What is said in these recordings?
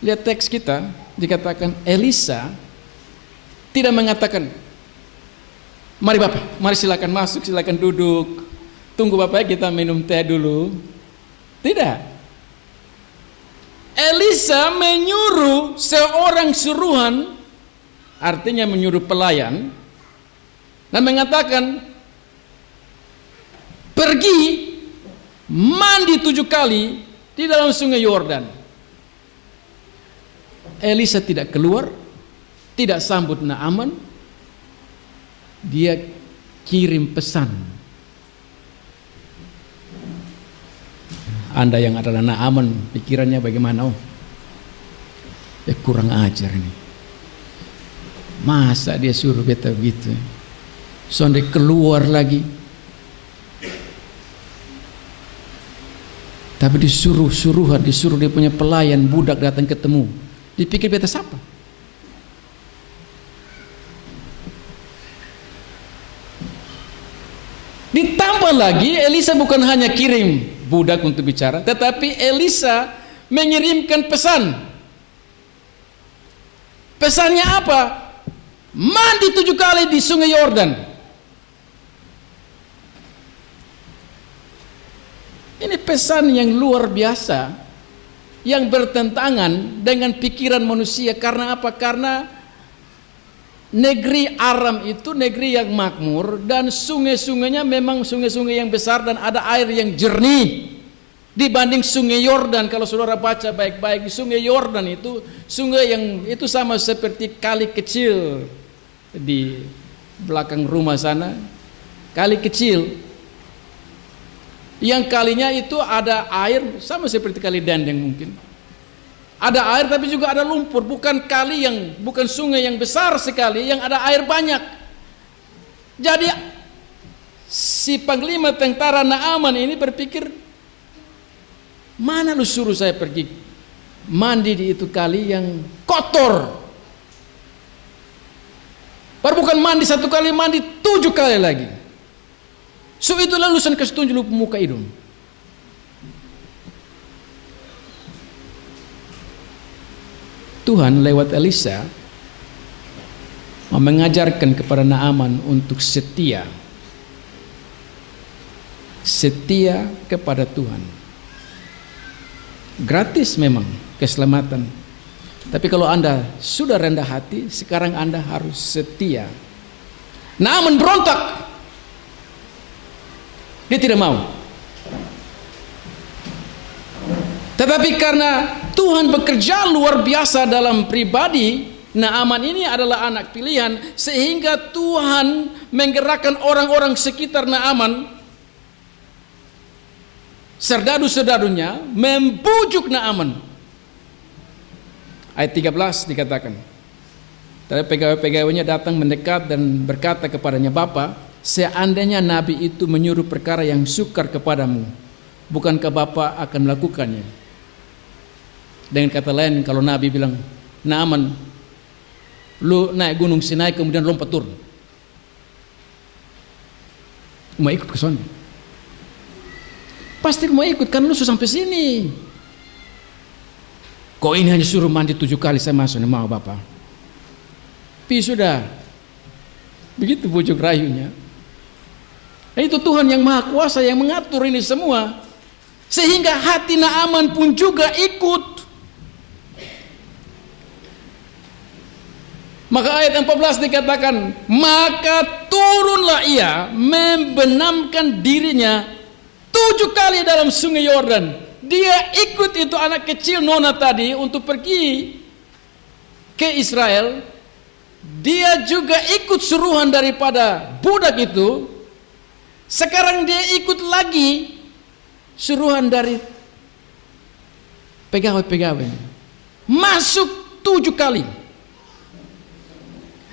Lihat teks kita, dikatakan Elisa tidak mengatakan, mari Bapak, mari silakan masuk, silakan duduk. Tunggu Bapak, kita minum teh dulu. Tidak. Elisa menyuruh seorang suruhan, artinya menyuruh pelayan, dan mengatakan, pergi mandi 7 kali di dalam sungai Yordan. Elisa tidak keluar, tidak sambut Naaman. Dia kirim pesan. Anda yang adalah Naaman, pikirannya bagaimana? Oh, ya kurang ajar ini. Masa dia suruh beta begitu? Sonde keluar lagi. Tapi disuruh dia punya pelayan budak datang ketemu. Dipikir beta siapa? Ditambah lagi Elisa bukan hanya kirim budak untuk bicara, tetapi Elisa mengirimkan pesan. Pesannya apa? Mandi 7 kali di sungai Yordan. Ini pesan yang luar biasa, yang bertentangan dengan pikiran manusia. Karena apa? Karena negeri Aram itu negeri yang makmur, dan sungai-sungainya memang sungai-sungai yang besar dan ada air yang jernih dibanding sungai Yordan. Kalau saudara baca baik-baik, sungai Yordan itu sungai yang itu sama seperti kali kecil di belakang rumah sana, kali kecil yang kalinya itu ada air sama seperti kali Dendeng mungkin. Ada air tapi juga ada lumpur, bukan kali yang, bukan sungai yang besar sekali yang ada air banyak. Jadi si panglima tentara Naaman ini berpikir, mana lu suruh saya pergi mandi di itu kali yang kotor? Baru bukan mandi 1 kali, mandi 7 kali lagi. So itu lulusan kasih tunjuk lu muka hidung. Tuhan lewat Elisa mengajarkan kepada Naaman untuk setia. Setia kepada Tuhan. Gratis memang keselamatan. Tapi kalau Anda sudah rendah hati, sekarang Anda harus setia. Naaman berontak. Dia tidak mau. Tetapi karena Tuhan bekerja luar biasa dalam pribadi Naaman ini adalah anak pilihan, sehingga Tuhan menggerakkan orang-orang sekitar Naaman, serdadu-serdadunya, membujuk Naaman. Ayat 13 dikatakan, tapi pegawai-pegawainya datang mendekat dan berkata kepadanya, Bapa, seandainya Nabi itu menyuruh perkara yang sukar kepadamu, bukankah Bapak akan melakukannya? Dengan kata lain, kalau Nabi bilang, Naaman, lu naik gunung Sinai kemudian lompat turun, mau ikut ke sana? Pasti mau ikut, kan lu sudah sampai sini. Kok ini hanya suruh mandi 7 kali, saya masuk, mau Bapak. Tapi sudah, begitu bujuk rayunya. Itu Tuhan yang Maha Kuasa yang mengatur ini semua, sehingga hati Naaman pun juga ikut. Maka ayat 14 dikatakan, maka turunlah ia membenamkan dirinya 7 kali dalam sungai Yordan. Dia ikut itu anak kecil Nona tadi untuk pergi ke Israel. Dia juga ikut suruhan daripada budak itu. Sekarang dia ikut lagi suruhan dari pegawai-pegawai. Masuk 7 kali.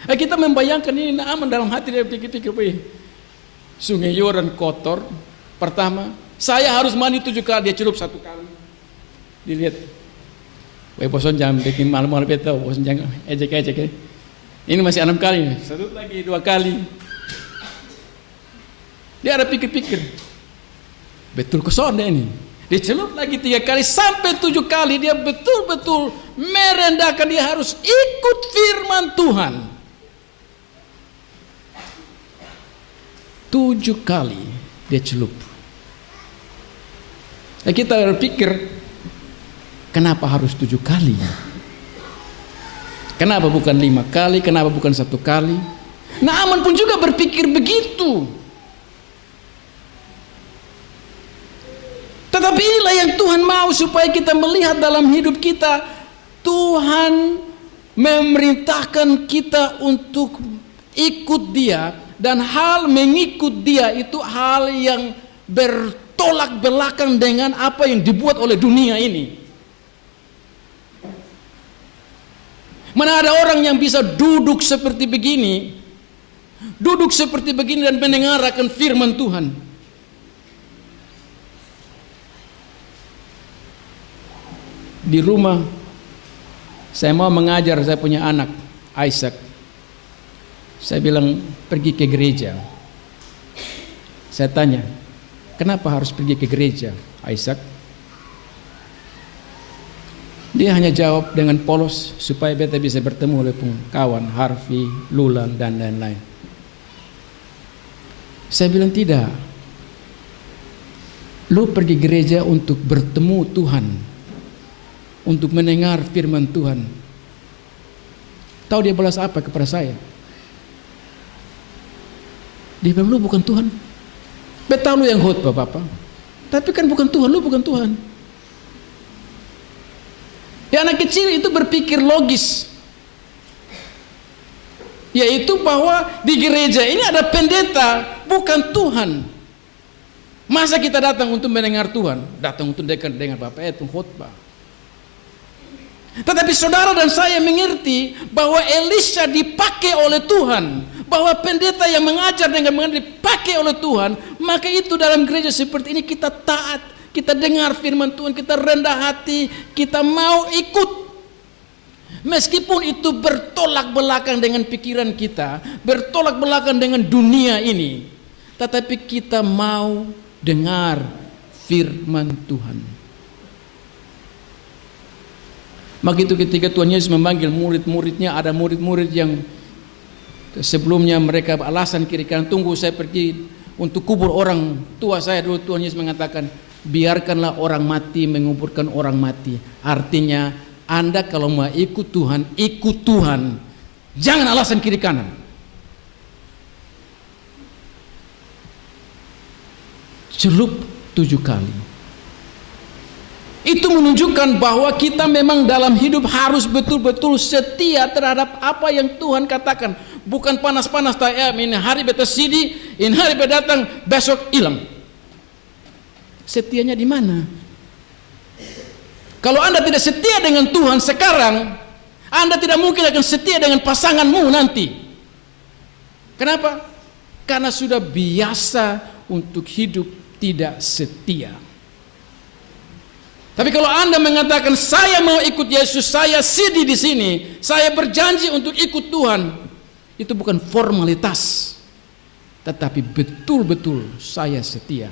Kita membayangkan ini Naaman dalam hati dia pikir-pikir, sungai Yordan kotor. Pertama, saya harus mandi 7 kali, dia celup 1 kali. Dilihat, bosan jangan bikin malu-malu beta, bosan jangan ejek-ejek. Ini masih 6 kali, 1 lagi 2 kali. Dia ada pikir-pikir, betul kesana ini. Dicelup lagi 3 kali sampai 7 kali. Dia betul-betul merendahkan, dia harus ikut firman Tuhan. 7 kali dia celup. Nah, kita berpikir, kenapa harus 7 kali? Kenapa bukan 5 kali? Kenapa bukan 1 kali? Naaman pun juga berpikir begitu. Tetapi inilah yang Tuhan mau supaya kita melihat dalam hidup kita. Tuhan memerintahkan kita untuk ikut Dia, dan hal mengikut Dia itu hal yang bertolak belakang dengan apa yang dibuat oleh dunia ini. Mana ada orang yang bisa duduk seperti begini dan mendengarkan firman Tuhan. Di rumah saya mau mengajar, saya punya anak Isaac. Saya bilang pergi ke gereja. Saya tanya, kenapa harus pergi ke gereja, Isaac? Dia hanya jawab dengan polos, supaya beta bisa bertemu oleh kawan Harvey, Lulan, dan lain-lain. Saya bilang tidak. Lu pergi gereja untuk bertemu Tuhan, untuk mendengar firman Tuhan. Tahu dia balas apa kepada saya? Dia bilang, lu bukan Tuhan. Beta lu yang khotbah Bapak. Tapi kan bukan Tuhan, lu bukan Tuhan. Ya, anak kecil itu berpikir logis. Yaitu bahwa di gereja ini ada pendeta, bukan Tuhan. Masa kita datang untuk mendengar Tuhan? Datang untuk dengar Bapak itu khotbah. Tetapi saudara dan saya mengerti bahwa Elisha dipakai oleh Tuhan, bahwa pendeta yang mengajar dengan dipakai oleh Tuhan. Maka itu dalam gereja seperti ini kita taat, kita dengar firman Tuhan, kita rendah hati, kita mau ikut. Meskipun itu bertolak belakang dengan pikiran kita, bertolak belakang dengan dunia ini, tetapi kita mau dengar firman Tuhan. Maka itu ketika Tuhan Yesus memanggil murid-muridnya, ada murid-murid yang sebelumnya mereka alasan kiri kanan, tunggu saya pergi untuk kubur orang tua saya dulu. Tuhan Yesus mengatakan, biarkanlah orang mati menguburkan orang mati. Artinya, Anda kalau mau ikut Tuhan, ikut Tuhan. Jangan alasan kiri kanan. Celup 7 kali. Itu menunjukkan bahwa kita memang dalam hidup harus betul-betul setia terhadap apa yang Tuhan katakan. Bukan panas-panas, ini hari beta sidi, ini hari beta datang, besok hilang. Setianya di mana? Kalau Anda tidak setia dengan Tuhan sekarang, Anda tidak mungkin akan setia dengan pasanganmu nanti. Kenapa? Karena sudah biasa untuk hidup tidak setia. Tapi kalau Anda mengatakan saya mau ikut Yesus, saya sidi di sini, saya berjanji untuk ikut Tuhan, itu bukan formalitas, tetapi betul-betul saya setia.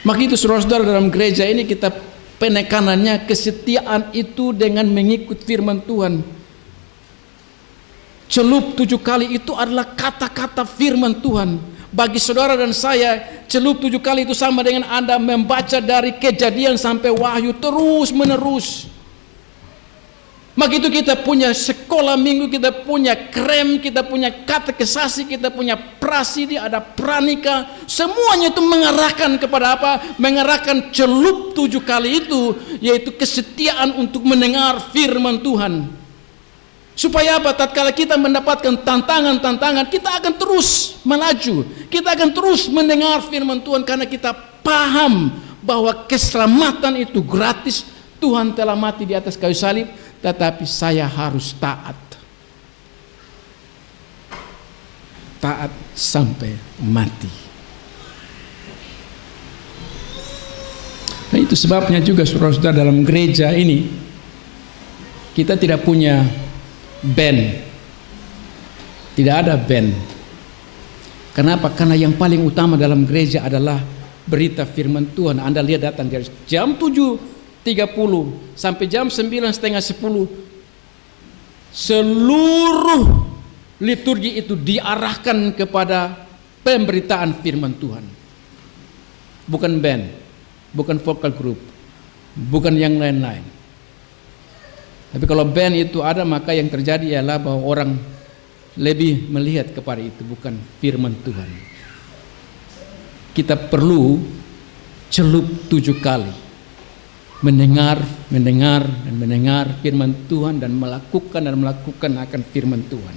Maka itu saudara-saudara, dalam gereja ini kita penekanannya kesetiaan itu dengan mengikut firman Tuhan. Celup 7 kali itu adalah kata-kata firman Tuhan. Bagi saudara dan saya, celup 7 kali itu sama dengan Anda membaca dari Kejadian sampai Wahyu terus menerus. Maka itu kita punya sekolah minggu, kita punya krem, kita punya katekisasi, kita punya prasidi, ada pranika. Semuanya itu mengarahkan kepada apa? Mengarahkan celup 7 kali itu, yaitu kesetiaan untuk mendengar firman Tuhan. Supaya apa? Tatkala kita mendapatkan tantangan-tantangan, kita akan terus melaju. Kita akan terus mendengar firman Tuhan karena kita paham bahwa keselamatan itu gratis. Tuhan telah mati di atas kayu salib, tetapi saya harus taat. Taat sampai mati. Nah, itu sebabnya juga saudara-saudara, dalam gereja ini kita tidak punya band. Tidak ada band. Kenapa? Karena yang paling utama dalam gereja adalah berita firman Tuhan. Anda lihat datang dari jam 7.30 sampai jam 9:30 seluruh liturgi itu diarahkan kepada pemberitaan firman Tuhan. Bukan band, bukan vocal group, bukan yang lain-lain. Tapi kalau band itu ada, maka yang terjadi ialah bahwa orang lebih melihat kepada itu, bukan firman Tuhan. Kita perlu celup 7 kali mendengar dan mendengar firman Tuhan dan melakukan akan firman Tuhan.